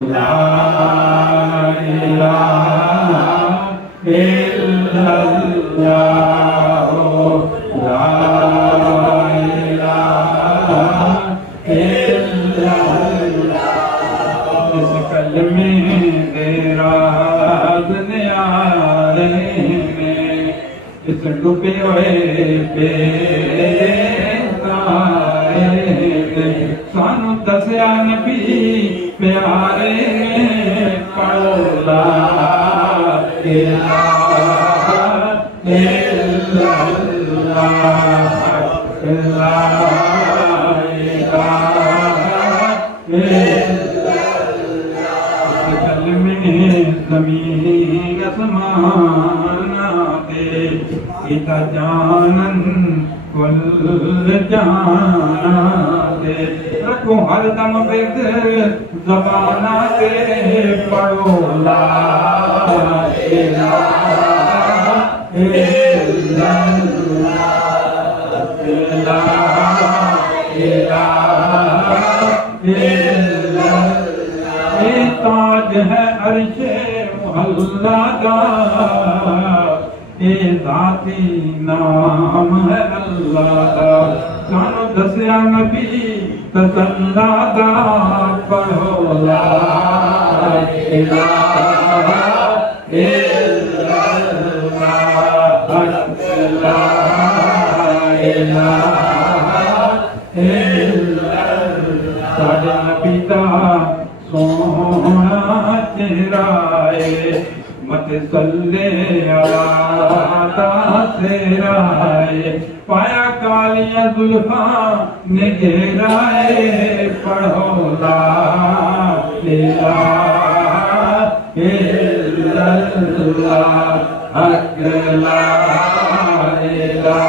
ला इलाहा इल्लल्लाह ला इलाहा इल्लल्लाह इस कलमे तेरा न्यारे में इस डूबे हुए सानू दसिया नबी प्यारे पढ़ो ला इलाहा इल्लल्लाह ला इलाहा इल्लल्लाह कलमे ज़मीन आसमाना दे इता जानन कुल जाना दे रखो हर दम बेद ज़बाना दे पढ़ो ला इलाहा इल्लल्लाह ला इलाहा इल्लल्लाह ये ताज है अर्शे मुहल्ला का ये ज़ाती नाम है अल्लाह का सानू दसिया नबी तसल्लादा पढ़ो ला इलाहा इल्लल्लाह ला इलाहा इल्लल्लाह साडे नबी दा सोहना चेहरा है मत सल्ले अला सेराए पाया कालिया जुल्फा ने घेराए पढ़ो ला इलाहा इल्लल्लाह ला इलाहा इल्लल्लाह ला इलाहा